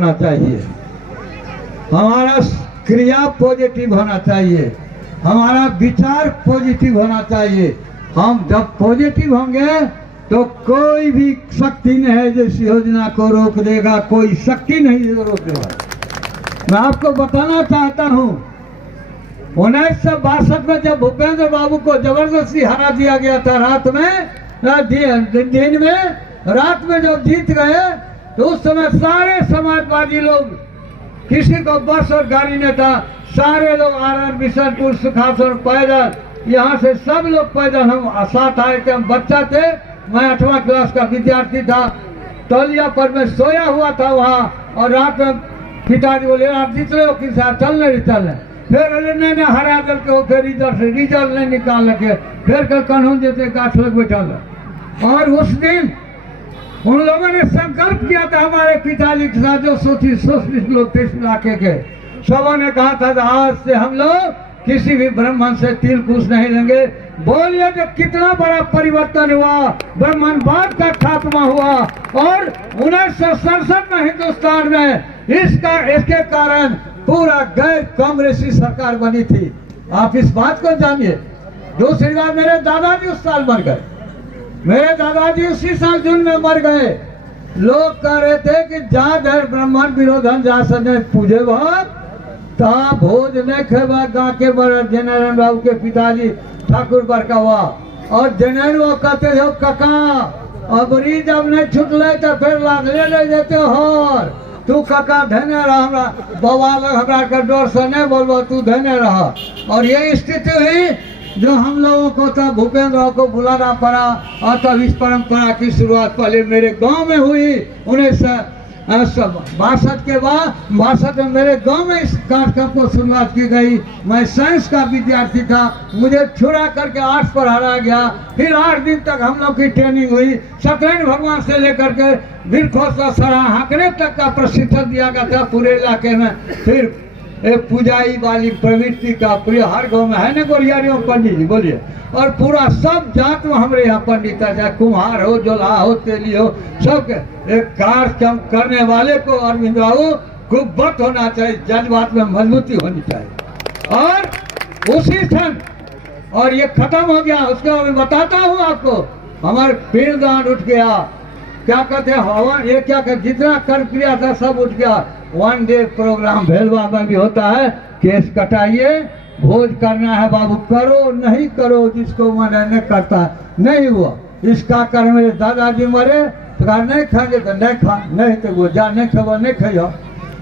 होना चाहिए, हमारा क्रिया पॉजिटिव होना चाहिए, हमारा विचार पॉजिटिव होना चाहिए। हम जब पॉजिटिव होंगे तो कोई भी शक्ति नहीं है जो इस योजना को रोक देगा, कोई शक्ति नहीं जो रोक देगा। मैं आपको बताना चाहता हूँ 1962 में जब भूपेंद्र बाबू को जबरदस्ती हरा दिया गया था, रात में जब जीत गए तो उस समय सारे समाजवादी लोग, किसी को बस और गाड़ी नहीं था, सारे लोग आरण बिशनपुर सुखासुर पैदल, यहाँ से सब लोग पैदल, हम साथ आए थे। हम बच्चा थे, मैं 8वां क्लास का विद्यार्थी था, तौलिया पर मैं सोया हुआ था वहाँ। और रात में पिताजी बोले आप जीत रहे हो कि साहब चल रहे। फिर नहीं हरा दल के फिर रिजल्ट नहीं निकाल के फिर कल कानून देते गाछ लग बैठा। और उस दिन उन लोगों ने संकल्प किया था हमारे पिताजी के साथ, जो सोशलिस्ट लोग थे इस इलाके के, सबों ने कहा था आज से हम लोग किसी भी ब्राह्मण से तिल कुछ नहीं लेंगे। बोलिए जो कितना बड़ा परिवर्तन हुआ, ब्राह्मणवाद का खात्मा हुआ। और 1967 में हिंदुस्तान में इसके कारण पूरा गैर कांग्रेसी सरकार बनी थी। आप इस बात को जानिए। दूसरी बात, मेरे दादाजी उस साल मर गए, मेरे दादाजी उसी साल जून में मर गए। लोग कह रहे थे कि जा धर ब्राह्मण विरोधन जा सने पूजे भाग ता भोज ने खेबा गा के बड़ जनारायण बाबू के पिताजी ठाकुर बड़का हुआ। और जनारायण वो कहते थे कका अबरी जब नहीं छुटले तो फिर लागले ले देते हो, तू कका धने रह, हमरा बवा लग हमरा के डर से नहीं बोलबो, तू धने रह। और ये स्थिति हुई जो हम लोगों को तब भूपेंद्र को बुलाना पड़ा। और तब इस परंपरा की शुरुआत पहले मेरे गांव में हुई। 1962 के बाद 62 में मेरे गांव में इस कार्यक्रम को शुरुआत की गई। मैं साइंस का विद्यार्थी था, मुझे छुड़ा करके आर्ट्स पर हराया गया। फिर 8 दिन तक हम लोग की ट्रेनिंग हुई। सत्यनारायण भगवान से लेकर के वीरखोसला सरा हाँकने तक का प्रशिक्षण दिया गया था पूरे इलाके में। फिर एक पूजाई वाली प्रवृत्ति का पूरे हर गांव में है ना गोरियारियों पंडित जी बोलिए। और पूरा सब जात में हमारे यहाँ पंडित है, चाहे कुम्हार हो, जोला हो, तेली हो, सब एक कार्यक्रम करने वाले को अरविंद बाबू गुब्बत होना चाहिए, जज्बात में मजबूती होनी चाहिए। और उसी क्षण और ये खत्म हो गया, उसको मैं बताता हूँ आपको। हमारे पेड़ गांड उठ गया, क्या कहते हैं हवन, ये क्या कहते, जितना कर क्रिया था सब उठ गया। 1 डे प्रोग्राम भेलवा में भी होता है, केस कटाइए, भोज करना है बाबू करो, नहीं करो, जिसको मन नहीं करता नहीं हुआ। इसका कर मेरे दादाजी मरे तो कहा नहीं खाएंगे तो नहीं खा, नहीं तो वो जा नहीं खबो नहीं खाइयो।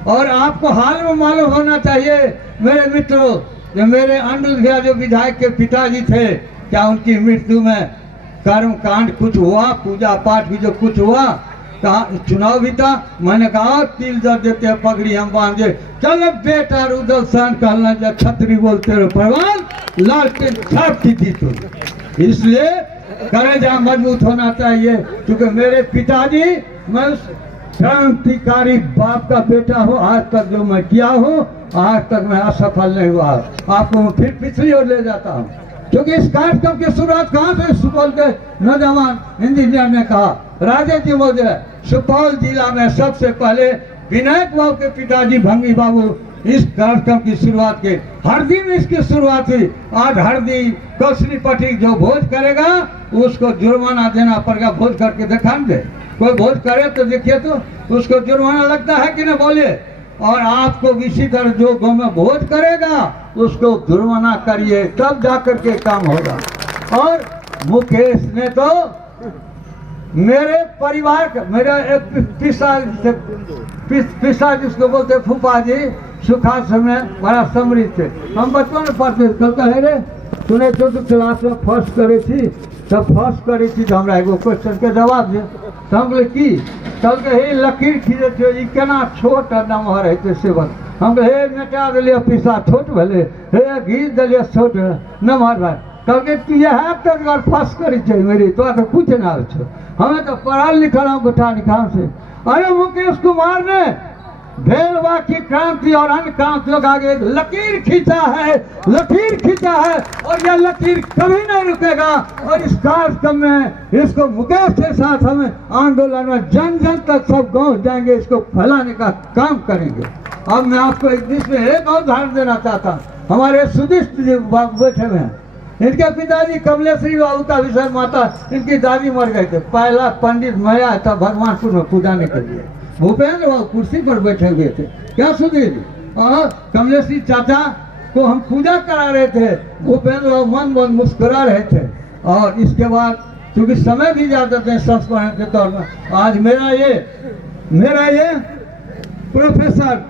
और आपको हाल में मालूम होना चाहिए मेरे मित्रों, जो मेरे अनुज भैया जो विधायक के पिताजी थे, क्या उनकी मृत्यु में कर्म कांड कुछ हुआ, पूजा पाठ भी जो कुछ हुआ, चुनाव भी था। मैंने कहा तिल जब देते हैं पगड़ी हम बांधे, चलो बेटा रुदल सान कहना जब छतरी बोलते रहो परवान लालटेन सब की जीत हो। इसलिए कलेजा मजबूत होना चाहिए। क्योंकि मेरे पिताजी, मैं उस क्रांतिकारी बाप का बेटा हूँ, आज तक जो मैं किया हूँ आज तक मैं असफल नहीं हुआ। आपको मैं फिर पिछली ओर ले जाता हूँ। क्योंकि इस कार्यक्रम की शुरुआत कहाँ से, सुपौल के नौजवान इंजीनियर ने कहा, राजेश जी महोदय, सुपौल जिला में सबसे पहले विनायक बाबू के पिताजी भंगी बाबू इस कार्यक्रम की शुरुआत की। हरदी में इसकी शुरुआत हुई। आज हरदी कौशली पट्टी जो भोज करेगा उसको जुर्माना देना पड़ेगा। भोज करके दिखा दे, कोई भोज करे तो देखिए तो उसको जुर्माना लगता है कि ना बोलिए। और आपको इसी तरह जो गाँव में भोज करेगा उसको जुर्माना करिए, तब जाकर के काम होगा। और मुकेश ने तो मेरे परिवार का, मेरा एक पिसा जिसको बोलते फूफा जी, सुखा समय बड़ा समृद्ध थे। हम बचपन में पढ़ते कल कहे रे तूने 4th क्लास में फर्स्ट करे थी, तब फर्स्ट करी थी तो हमरा एगो क्वेश्चन के जवाब दे। तो हम बोले की, तब हे लकीर खींचे थे, ई केना छोट नमहर है सेवन। हम हे मेटा दिलिए पिसा छोट भले, हे घी दिलिए छोट नमहर भाई। तब तू यह तक बार फर्स्ट करी चाहिए मेरी, तो कुछ ना हो, हमें तो पढ़ा लिखा हूँ गोठा निकाल से। अरे मुकेश कुमार ने भेलवा की क्रांति और अन्य क्रांतियों का आगे एक लकीर खींचा है, लकीर खींचा है, और यह लकीर कभी नहीं रुकेगा। और इस कार्यक्रम में इसको मुकेश के साथ हम आंदोलन में जन जन तक सब गाँव जाएंगे, इसको फैलाने का काम करेंगे। अब मैं आपको एक बीच में एक और उदाहरण देना चाहता हूँ। हमारे सुदिष्ट जी बैठे हुए हैं, इनके पिताजी कमलेश्वरी बाबू का विषय माता, इनकी दादी मर गए थे। पहला पंडित मैं आया था भगवानपुर में पूजाने के लिए। भूपेंद्र बाबू कुर्सी पर बैठे हुए थे, क्या सुधीर जी, और कमलेश्वरी चाचा को हम पूजा करा रहे थे। भूपेंद्र बाबू मन मन मुस्कुरा रहे थे। और इसके बाद क्योंकि समय भी ज्यादा थे संस्मरण के तौर पर, आज मेरा ये प्रोफेसर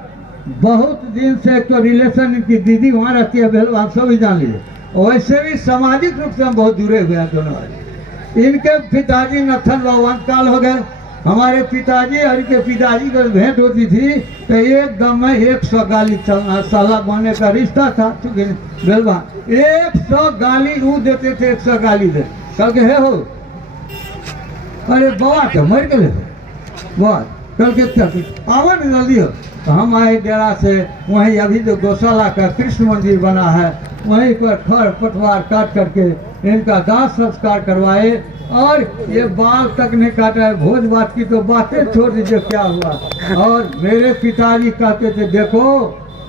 बहुत दिन से एक तो रिलेशन, इनकी दीदी वहाँ रहती है भेल, आप सभी जान लीजिए। वैसे भी सामाजिक रूप से हम बहुत जुड़े हुए हैं दोनों। इनके पिताजी नथन बाबू अंतकाल हो गए। हमारे पिताजी और इनके पिताजी को भेंट होती थी तो एकदम में 100 गाली चलना, साला बनने का रिश्ता था। चूंकि बेलवा 100 गाली वो देते थे, 100 गाली दे कल के हे हो, अरे बाबा तो मर गए बात कल के क्या आवन जल्दी हो। तो हम आए डेरा से, वहीं अभी जो गौशाला का कृष्ण मंदिर बना है वहीं पर खर पटवार काट करके इनका दाह संस्कार करवाए। और ये बाल तक नहीं काटा है। भोज भात की तो बातें छोड़ दीजिए क्या हुआ। और मेरे पिताजी कहते थे देखो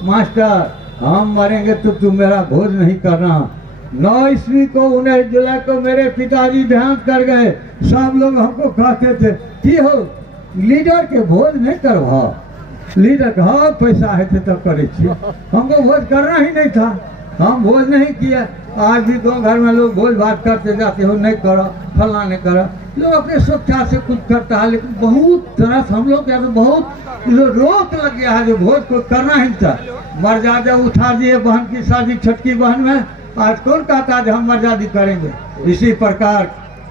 मास्टर, हम मरेंगे तो तुम मेरा भोज नहीं करना। 9 ईस्वी को 19 जुलाई को मेरे पिताजी देहांत कर गए। सब लोग हमको कहते थे कि हो लीडर के भोज नहीं करवाओ, लीडर का हाँ पैसा है थे तब करे छी। हमको भोज करना ही नहीं था, हम भोज नहीं किया। आज भी दो घर में लोग भोज भात करते जाते हो, नहीं करो फला नहीं करो, लोग अपने स्वेच्छा से कुछ करता है। लेकिन बहुत तरह से हम लोग यहाँ तो बहुत रोक लग गया है जो भोज को करना ही था। मर्यादा उठा दिए बहन की शादी छटकी बहन में, आज कौन कहता है हम मर्यादा करेंगे। इसी प्रकार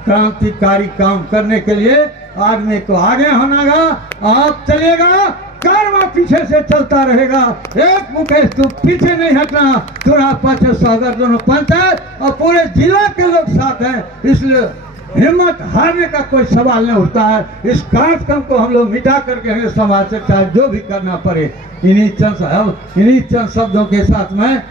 क्रांतिकारी काम करने के लिए आदमी को आगे होनागा, आप चलेगा कारवा पीछे से चलता रहेगा। एक मुकेश तू पीछे नहीं हटना, थोड़ा पाछे सागर दोनों पंचायत और पूरे जिला के लोग साथ हैं, इसलिए हिम्मत हारने का कोई सवाल नहीं उठता है। इस कार्यक्रम को हम लोग मिटा करके समाज से चाहे जो भी करना पड़े। इन्हीं चंद शब्दों के साथ में